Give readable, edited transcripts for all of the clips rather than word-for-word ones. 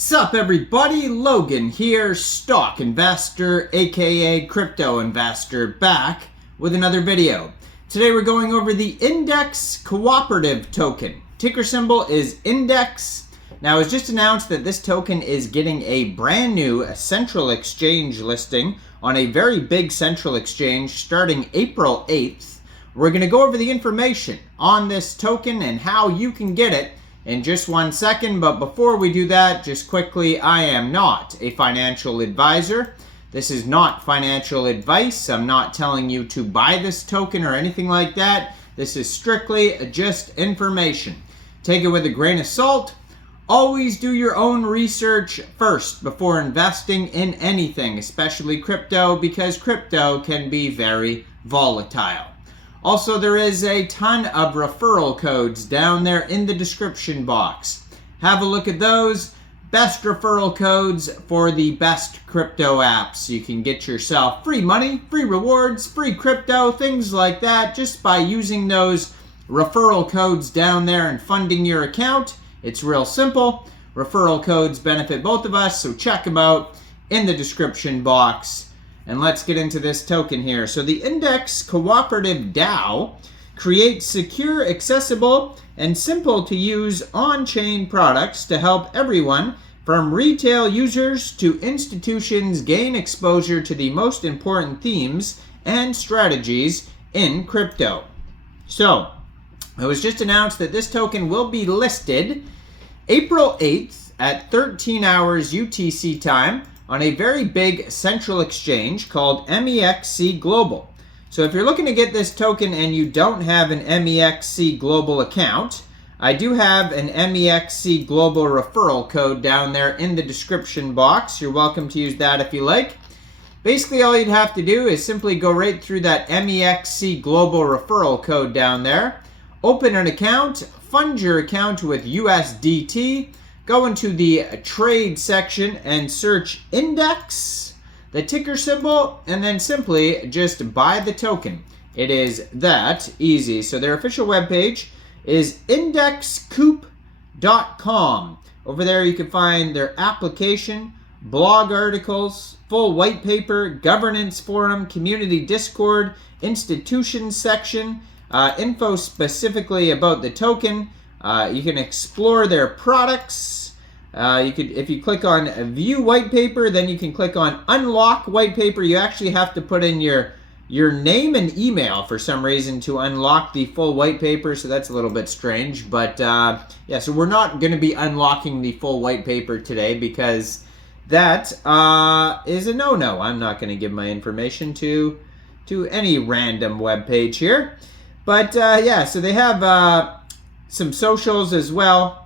Sup everybody, Logan here, stock investor aka crypto investor, back with another video. Today we're going over the Index Cooperative token. Ticker symbol is INDEX. Now it's just announced that this token is getting a brand new central exchange listing on a very big central exchange starting April 8th. We're going to go over the information on this token and how you can get it in just 1 second, but before we do that, just quickly, I am not a financial advisor. This is not financial advice. I'm not telling you to buy this token or anything like that. This is strictly just information. Take it with a grain of salt. Always do your own research first before investing in anything, especially crypto, because crypto can be very volatile. Also, there is a ton of referral codes down there in the description box. Have a look at those. Best referral codes for the best crypto apps. You can get yourself free money, free rewards, free crypto, things like that, just by using those referral codes down there and funding your account. It's real simple. Referral codes benefit both of us, so check them out in the description box. And let's get into this token here. So the Index Cooperative DAO creates secure, accessible, and simple to use on-chain products to help everyone from retail users to institutions gain exposure to the most important themes and strategies in crypto. So it was just announced that this token will be listed April 8th at 13 hours UTC time on a very big central exchange called Mexc Global. So if you're looking to get this token and you don't have an Mexc Global account, I do have an Mexc Global referral code down there in the description box. You're welcome to use that if you like. Basically, all you'd have to do is simply go right through that Mexc Global referral code down there, open an account, fund your account with USDT, go into the trade section and search Index, the ticker symbol, and then simply just buy the token. It is that easy. So their official webpage is indexcoop.com. Over there you can find their application, blog articles, full white paper, governance forum, community Discord, institutions section, info specifically about the token. You can explore their products. If you click on view white paper, then you can click on unlock white paper. You actually have to put in your name and email for some reason to unlock the full white paper, so that's a little bit strange. But yeah, so we're not going to be unlocking the full white paper today because that is a no-no. I'm not going to give my information to any random web page here. But yeah, so they have some socials as well.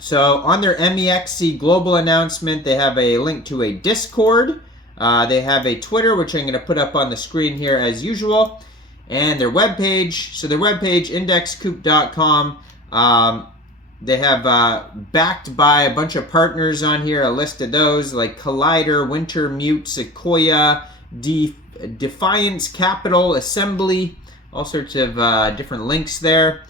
So on their Mexc Global announcement, they have a link to a Discord. They have a Twitter, which I'm going to put up on the screen here as usual. And their webpage. So their webpage, indexcoop.com. They have backed by a bunch of partners on here, a list of those like Collider, Wintermute, Sequoia, Defiance Capital, Assembly, all sorts of different links there.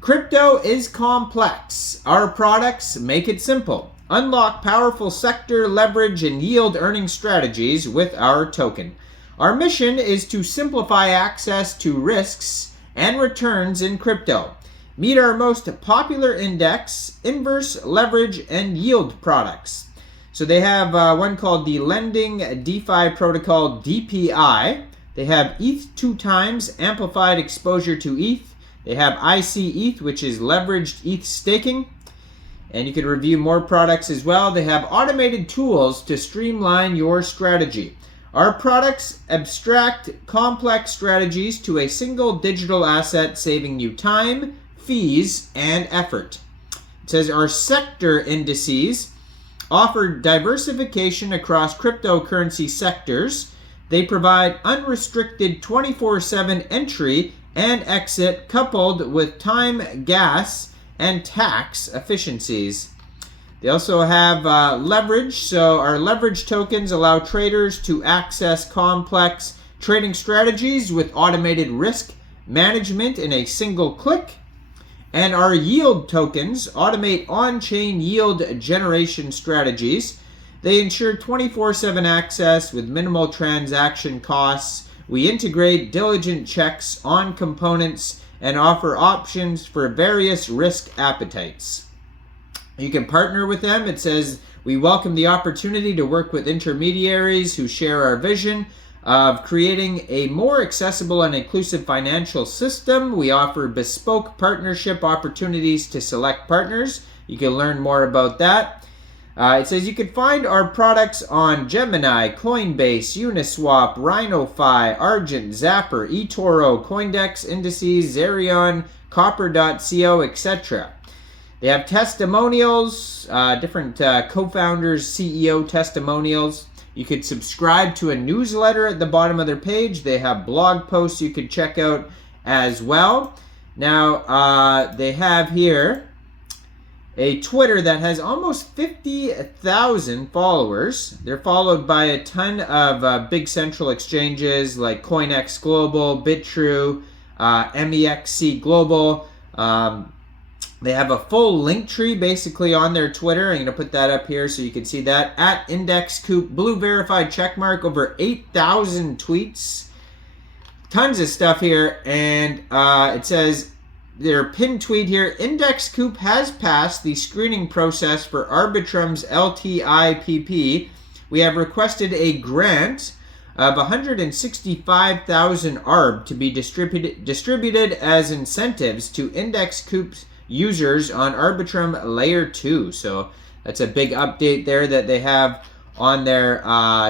Crypto is complex. Our products make it simple. Unlock powerful sector, leverage, and yield earning strategies with our token. Our mission is to simplify access to risks and returns in crypto. Meet our most popular index, inverse, leverage, and yield products. So they have one called the Lending DeFi Protocol, DPI. They have ETH 2 times amplified exposure to ETH. They have IC ETH, which is leveraged ETH staking. And you can review more products as well. They have automated tools to streamline your strategy. Our products abstract complex strategies to a single digital asset, saving you time, fees, and effort. It says our sector indices offer diversification across cryptocurrency sectors. They provide unrestricted 24/7 entry and exit coupled with time, gas, and tax efficiencies. They also have leverage. So our leverage tokens allow traders to access complex trading strategies with automated risk management in a single click. And our yield tokens automate on-chain yield generation strategies. They ensure 24/7 access with minimal transaction costs. We integrate diligent checks on components and offer options for various risk appetites. You can partner with them. It says, we welcome the opportunity to work with intermediaries who share our vision of creating a more accessible and inclusive financial system. We offer bespoke partnership opportunities to select partners. You can learn more about that. It says you can find our products on Gemini, Coinbase, Uniswap, RhinoFi, Argent, Zapper, eToro, Coindex, Indices, Zerion, Copper.co, etc. They have testimonials, different co-founders, CEO testimonials. You could subscribe to a newsletter at the bottom of their page. They have blog posts you could check out as well. Now, they have here a Twitter that has almost 50,000 followers. They're followed by a ton of big central exchanges like CoinEx Global, BitTrue, Mexc Global. They have a full link tree basically on their Twitter. I'm going to put that up here so you can see that. At Index Coop, blue verified checkmark, over 8,000 tweets. Tons of stuff here. And it says, their pinned tweet here, Index Coop has passed the screening process for Arbitrum's LTIPP. We have requested a grant of 165,000 ARB to be distributed as incentives to Index Coop's users on Arbitrum Layer 2. So that's a big update there that they have on their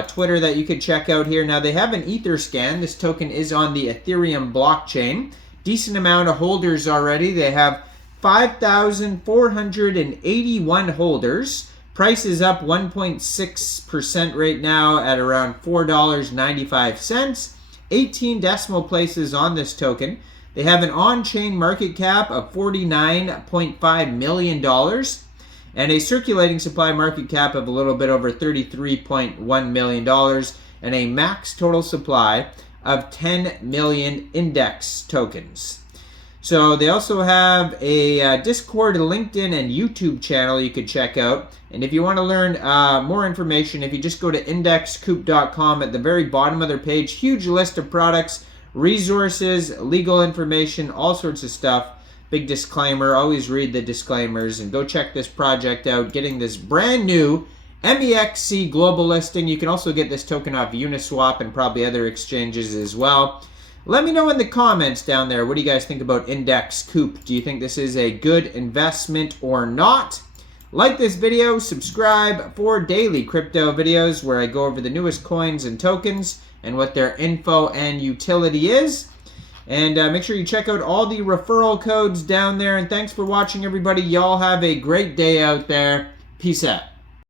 Twitter that you could check out here. Now they have an Etherscan. This token is on the Ethereum blockchain. Decent amount of holders already. They have 5,481 holders. Price is up 1.6% right now at around $4.95. 18 decimal places on this token. They have an on-chain market cap of $49.5 million and a circulating supply market cap of a little bit over $33.1 million and a max total supply of 10 million index tokens. So they also have a Discord, LinkedIn, and YouTube channel you could check out. And if you want to learn more information, if you just go to indexcoop.com, at the very bottom of their page, huge list of products, resources, legal information, all sorts of stuff. Big disclaimer, always read the disclaimers and go check this project out. Getting this brand new Mexc global listing. You can also get this token off Uniswap and probably other exchanges as well. Let me know in the comments down there, what do you guys think about Index Coop? Do you think this is a good investment or not? Like this video, subscribe for daily crypto videos where I go over the newest coins and tokens and what their info and utility is. And make sure you check out all the referral codes down there. And thanks for watching, everybody. Y'all have a great day out there. Peace out.